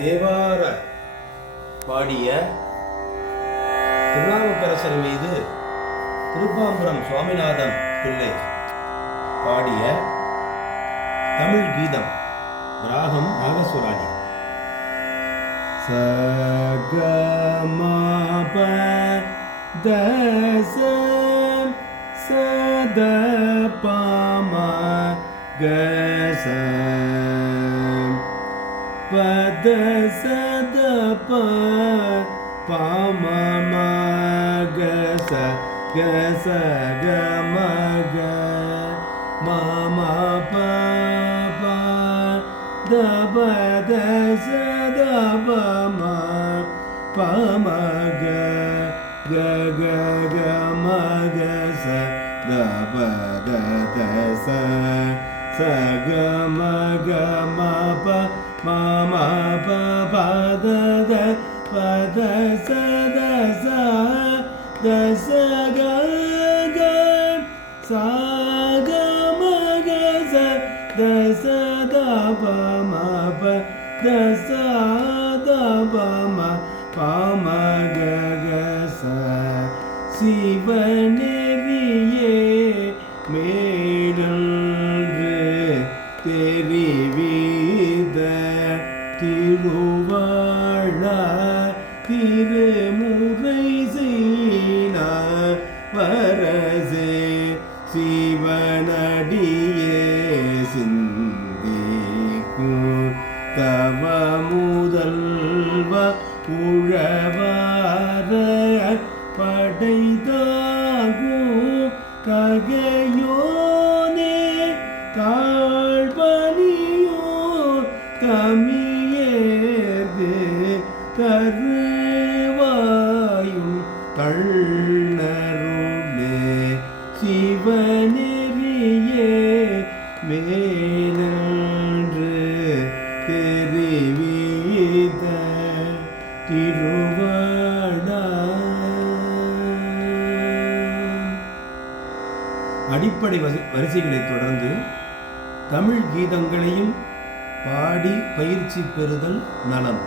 தேவார பாடிய திருநாவுக்கரசர் மீது திருப்பாம்புரம் சுவாமிநாதன் பிள்ளை பாடிய தமிழ் கீதம். ராகம் நாகசுராணி. சகமப தச சதபம கச பத சதப பமம கச கச கமக மம பப தப தச தபம பமக க க க மக ச தப தச ச க மக மப மம பப த பத ச தச தச க க ச க மக ச தச தப மப தச தப ம பம க க ச சிவநெறியே மேலன்று தெரிவித திருவாழ திருமுறை செய்ன வரசே சிவனடியே சிந்திக்கும் தவ முதல்வ உழவார படைதாகும் ககையோனே தாழ்பணியோ தமியேர்கு கருவாயும் கண்ணருளே சிவநெறியே மேலன்று தெரிவித்த திருவாடா. அடிப்படை வரிசைகளை தொடர்ந்து தமிழ் கீதங்களையும் பாடி பயிற்சி பெறுதல் நலம்.